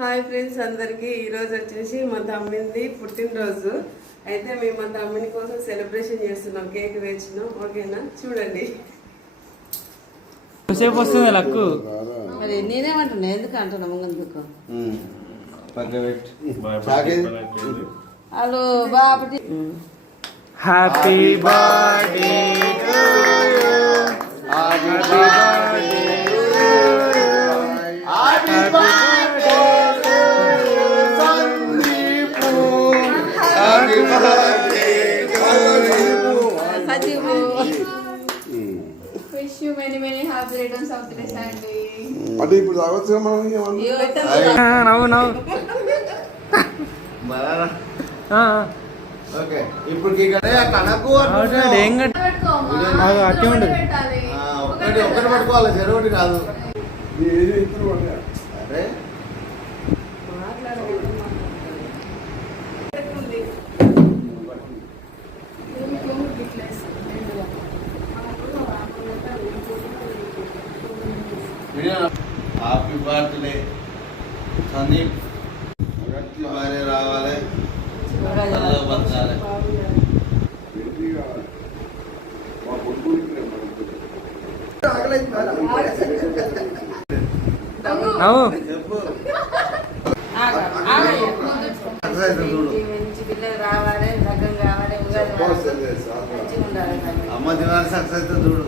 Hi friends అందరికీ ఈరోజు వచ్చేసి మా తమ్మింది పుట్టినరోజు అయితే మేము మా తమ్మిని కోసం సెలబ్రేషన్ చేస్తున్నాం. కేక్ తెచ్చినాం. ఓకేనా, చూడండి. సేపు వస్తుంది లక్కు. మరి నేనేమంటున్నా, ఎందుకు అంటున్నా ముందుకు. హలో బాబు, happy birthday to you, happy birthday to you, happy birthday to you Sandeep, happy birthday to you Sajeev. Wish you many happy returns of the day, Sandy. అంటే ఇప్పుడు తాగొచ్చు మనం. నవ్వు నవ్వు. ఓకే, ఇప్పుడు కనకు ఏం అట్టే ఉండదు. ఒకటి పట్టుకోవాలి, చెరొకటి కాదు. అరే హ్యాపీ బర్త్డే సందీప్, భార్య రావాలి, బతకాలి. నవ్వు. చెప్పు. మంచి పిల్లలు రావాలి, లగ్గం కావాలి, ఉగాది మంచిగా ఉండాలి. అమ్మ దివాళి సక్సెస్ అయితే చూడు.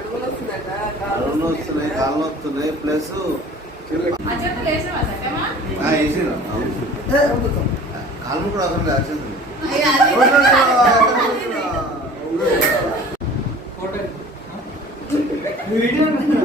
కళ్ళు వస్తున్నాయి, కాళ్ళు వస్తున్నాయి, ప్లస్ కాళ్ళు కూడా అవసరం గది మంచిగా ఉందిరా.